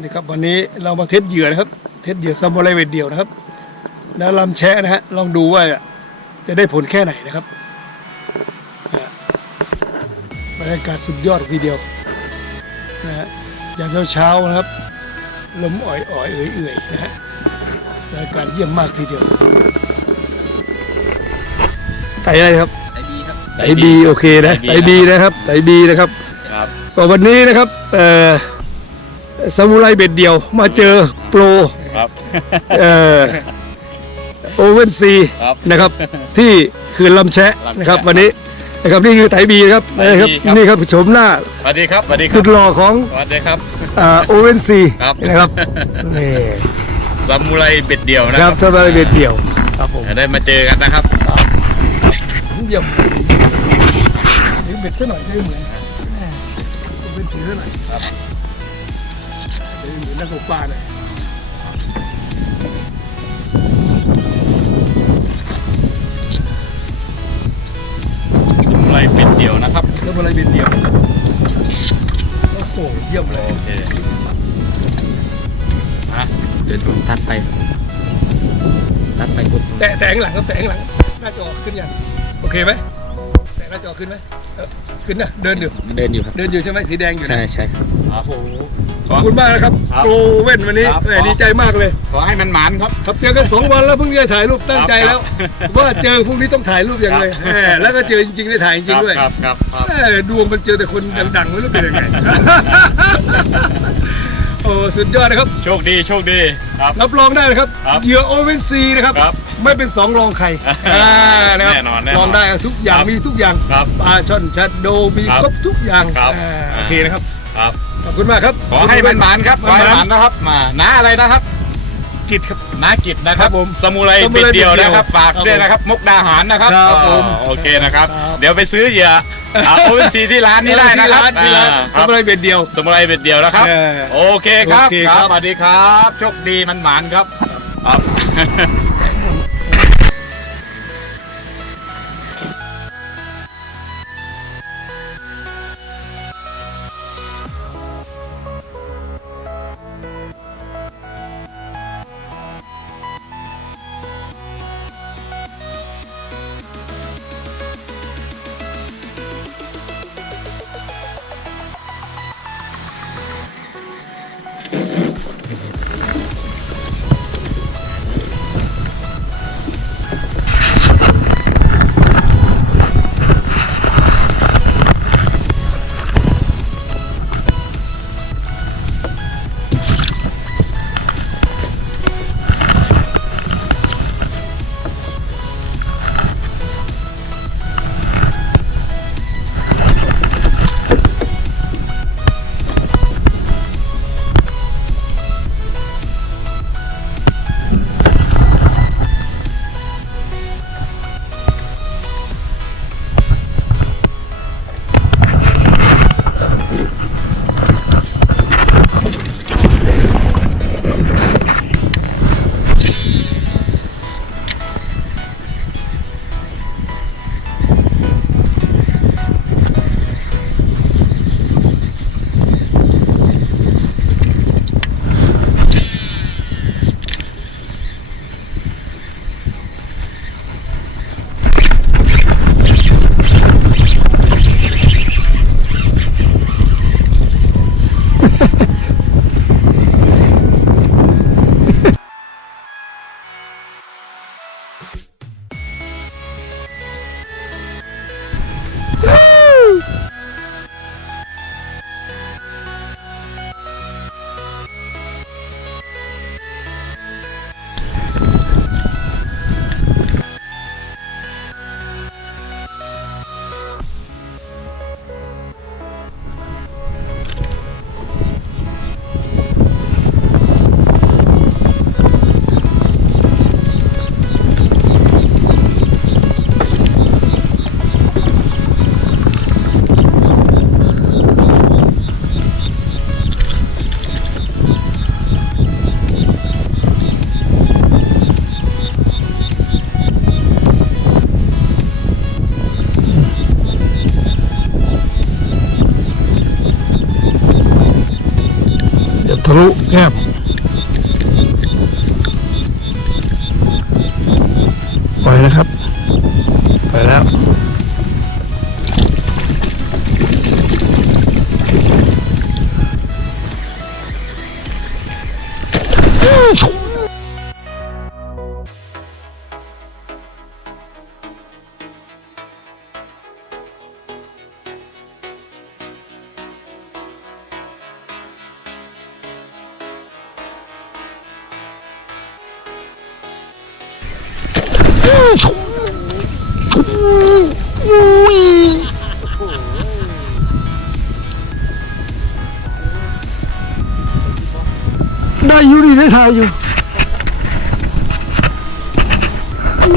นี่ครับวันนี้เรามาเทสเหยื่อนะครับ เทสเหยื่อซามูไรเวดเดียวนะครับแล้วลำแชะนะฮะลองดูว่าจะได้ผลแค่ไหนนะครับบรรยากาศสุดยอดทีเดียวนะฮะยามเช้าๆนะครับลมอ่อยๆเอื่อยๆนะฮะบรรยากาศเยี่ยมมากทีเดียวไต่อะไรครับ ไอบีครับไต่บีโอเคนะไต่บีนะครับไต่บีนะครับครับก็วันนี้นะครับเอ่อซามูไรเบ็ดเดียวมาเจอโปรครับเอ่อโอเวนซีครับนะครับ ที่เขื่อนลำแชะลำแชะนะครับ วันนี้นะครับนี่คือไถบีนะครับไถบีนะครับครับนี่ครับชมหน้าสวัสดีครับสวัสดีคสุรับดหล่อของสวัสดีครับโอเวนซีครับนะครับนี่ซามูไรเบ็ดเดียวนะคครัรับบซามูไรเบ็ดเดียวครับผมได้มาเจอกันนะครับเยี่ยมนี่ เบ็ดซะหน่อยได้เหมือนเป็นผีซะหน่อยครับได้เหมือนนักตกปลาหน่อยซามูไรเบ็ดเดียวนะครับซามูไรเบ็ดเดียวโอ้โหเยี่ยมเลยโอเคอะเดี๋ยวผมตัดไป ตัดไปกดแตะแตะข้างหลังครับแตะข้างหลังหน้าจอขึ้นยังโอเคไหมแตะหน้าจอขึ้นไหม ขึ้นนะเดินอยู่เดินอยู่ครับ เดินอยู่ใช่ไหมสีแดงอยู่นะใช่ใช่โอ้โห ขอบคุณมากนะครับครับโปรเว่นวันนี้ครับ แหมดีใจมากเลย ขอให้มันหมานครับ ครับเจอกันสองวันแล้วเพิ่งจะถ่ายรูปตั้งใจแล้วครับว่าเจอพรุ่งนี้ต้องถ่ายรูปอย่างเลยครับ แหมแล้วก็เจอจริงๆได้ถ่ายจริงๆด้วยครับครับครับ แหมดวงมันเจอแต่คนดังๆไม่รู้เป็นยังไง โอ้สุดยอดนะครับ โชคดีโชคดีครับ รับรองได้นะครับครับ เหยื่อโอเวนซีนะครับ ครับ ไม่เป็นสองรองใครครับอ่านะครับแน่นอนแน่นอนลองได้ทุกอย่างครับมีทุกอย่างครับปลาช่อนชัดโดมีครับครบทุกอย่างครับอ่าอ่าโอเคนะครับ ครับ ขอบคุณมากครับขอให้มันหมานครับขอให้มันหมานนะครับมาน้าอะไรนะครับกิจครับ น้ากิจนะคครัรับบผมสมุไรสมุเบ็ดไรเดียวเบ็ดเดียวนะครับฝากครับด้วยนะครับมุกดาหารนะครับครับผมอ๋อโอเคนะครับ ครับ เดี๋ยวไปซื้อเหยื่อโอเวนซีที่ร้านนี้ได้นะครับที่ร้านอ่าคทำรับอะไรเบ็ดเดียว สมุไรเบ็ดเดียวนะครับ เออโอเคครับโอเคคครัรับบสวัสดีครับโชคดีมันหมานครับครับ ลุแคบไปนะครับ ไปแล้ว ได้อยู่ด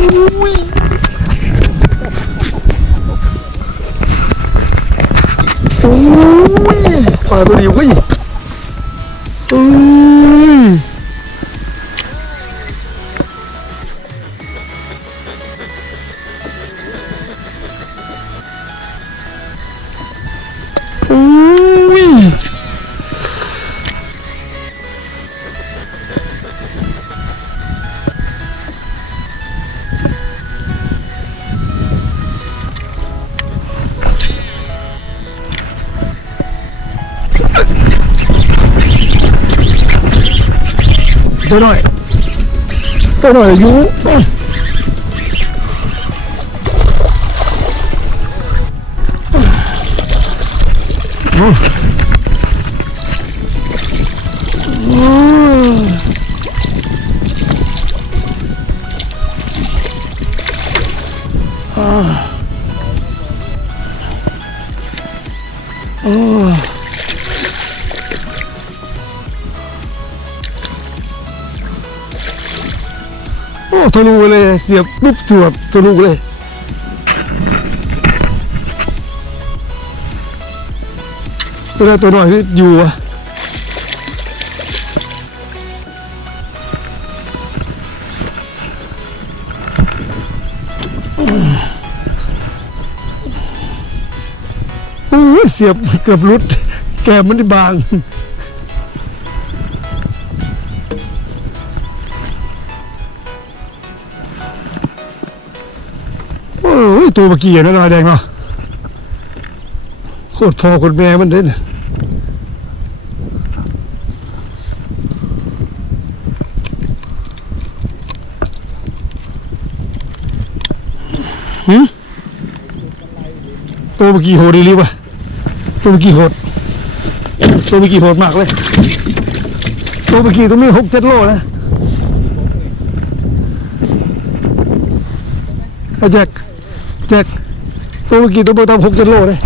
ีได้ ตัวหน่อย ทะลุเลยเสียบปุ๊บสวบทะลุเลยตัวนั้นตัวหน่อยที่อยู่อะโอ้เสียบเกือบรุด แกมมันได้บาง ตัวเมื่อกี้นะลายแดงเนาะโคตรพ่อโคตรแม่มันเด่นหืมตัวเมื่อกี้โหดดีรีบวะตัวเมื่อกี้โหดตัวเมื่อกี้โหดมากเลย ตัวเมื่อกี้ต้องมีหกเจ็ดโลนะไอ้แจ็ค จ็ดตัวเมื่อกี้ตัวเบอร์ตามหกเจ็ดโลเลย